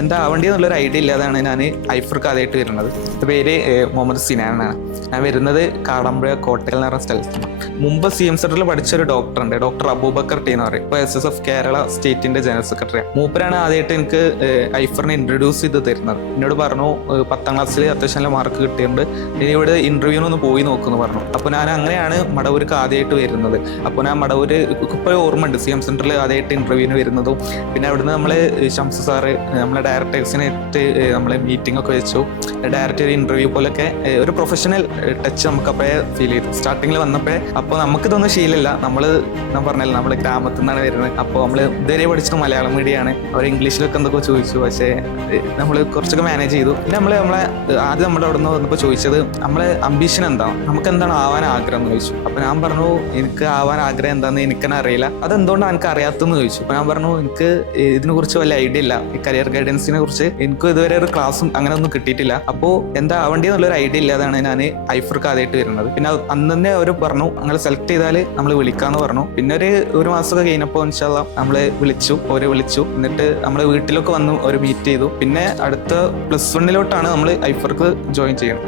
എന്താ ആവേണ്ടി എന്നുള്ളൊരു ഐഡിയ ഇല്ലാതാണ് ഞാൻ ഐഫർക്ക് ആദ്യമായിട്ട് വരുന്നത്. പേര് മുഹമ്മദ് സിനാനാണ്. ഞാൻ വരുന്നത് കാടമ്പുഴ കോട്ടയിൽ എന്ന് പറഞ്ഞ സ്ഥലത്താണ്. മുമ്പ് CM സെന്ററിൽ പഠിച്ച ഒരു ഡോക്ടറുണ്ട്, ഡോക്ടർ അബൂബക്കർ ടി എന്ന് പറയും. ഇപ്പോൾ SSF കേരള സ്റ്റേറ്റിന്റെ ജനറൽ സെക്രട്ടറി. മൂപ്പരാണ് ആദ്യമായിട്ട് എനിക്ക് ഐഫറിനെ ഇൻട്രൊഡ്യൂസ് ചെയ്ത് തരുന്നത്. എന്നോട് പറഞ്ഞു 10ാം ക്ലാസ്സിൽ അത്യാവശ്യം നല്ല മാർക്ക് കിട്ടിയിട്ടുണ്ട്, ഇനി ഇവിടെ ഇന്റർവ്യൂവിനൊന്ന് പോയി നോക്കുമെന്ന് പറഞ്ഞു. അപ്പോൾ ഞാൻ അങ്ങനെയാണ് മടവൂർക്ക് ആദ്യമായിട്ട് വരുന്നത്. അപ്പോൾ ഞാൻ മടവൂർ ഇപ്പോൾ ഓർമ്മയുണ്ട് CM സെന്ററിൽ ആദ്യമായിട്ട് ഇന്റർവ്യൂവിന് വരുന്നതും. പിന്നെ അവിടുന്ന് നമ്മള് ഷംസ് സാറ് നമ്മളെ ഡയറക്ടേഴ്സിനായിട്ട് നമ്മളെ മീറ്റിംഗ് ഒക്കെ വെച്ചു. ഡയറക്റ്റ് ഒരു ഇന്റർവ്യൂ പോലൊക്കെ ഒരു പ്രൊഫഷണൽ ടച്ച് നമുക്ക് അപ്പോഴേ ഫീൽ ചെയ്തു. സ്റ്റാർട്ടിങ്ങിൽ വന്നപ്പോഴേ അപ്പോൾ നമുക്കിതൊന്നും ശീലമില്ല. ഞാൻ പറഞ്ഞല്ലോ നമ്മൾ ഗ്രാമത്തിൽ നിന്നാണ് വരുന്നത്. അപ്പോൾ നമ്മൾ ഇതുവരെ പഠിച്ചത് മലയാളം മീഡിയമാണ്. അവർ ഇംഗ്ലീഷിലൊക്കെ എന്തൊക്കെ ചോദിച്ചു, പക്ഷേ നമ്മൾ കുറച്ചൊക്കെ മാനേജ് ചെയ്തു. പിന്നെ ആദ്യം നമ്മുടെ അവിടെ നിന്ന് വന്നപ്പോൾ ചോദിച്ചത് നമ്മളെ അംബീഷൻ എന്താണ്, നമുക്ക് എന്താണ് ആവാൻ ആഗ്രഹം എന്ന് ചോദിച്ചു. അപ്പോൾ ഞാൻ പറഞ്ഞു എനിക്ക് ആവാൻ ആഗ്രഹം എന്താണെന്ന് എനിക്കെന്നെ അറിയില്ല, അതെന്തുകൊണ്ടാണ് എനിക്ക് അറിയാത്തതെന്ന് ചോദിച്ചു. അപ്പോൾ ഞാൻ പറഞ്ഞു എനിക്ക് ഇതിനെ കുറിച്ച് വലിയ ഐഡിയ ഇല്ല, ഈ കരിയർ ഗൈഡൻസിനെ കുറിച്ച് എനിക്ക് ഇതുവരെ ഒരു ക്ലാസ്സും അങ്ങനെ ഒന്നും കിട്ടിയിട്ടില്ല. അപ്പോൾ എന്താ ആവേണ്ടി എന്നുള്ളൊരു ഐഡിയ ഇല്ലാതാണ് ഞാൻ ഐഫർക്ക് ആദ്യമായിട്ട് വരുന്നത്. പിന്നെ അന്ന് തന്നെ അവർ പറഞ്ഞു നിങ്ങൾ സെലക്ട് ചെയ്താൽ നമ്മൾ വിളിക്കാന്ന് പറഞ്ഞു. പിന്നെ ഒരു മാസമൊക്കെ കഴിഞ്ഞപ്പോൾ ഇൻഷാല്ലാ നമ്മളെ വിളിച്ചു. എന്നിട്ട് നമ്മളെ വീട്ടിലൊക്കെ വന്ന് ഒരു മീറ്റ് ചെയ്തു. പിന്നെ അടുത്ത +1 നമ്മൾ ഐഫർക്ക് ജോയിൻ ചെയ്യണം.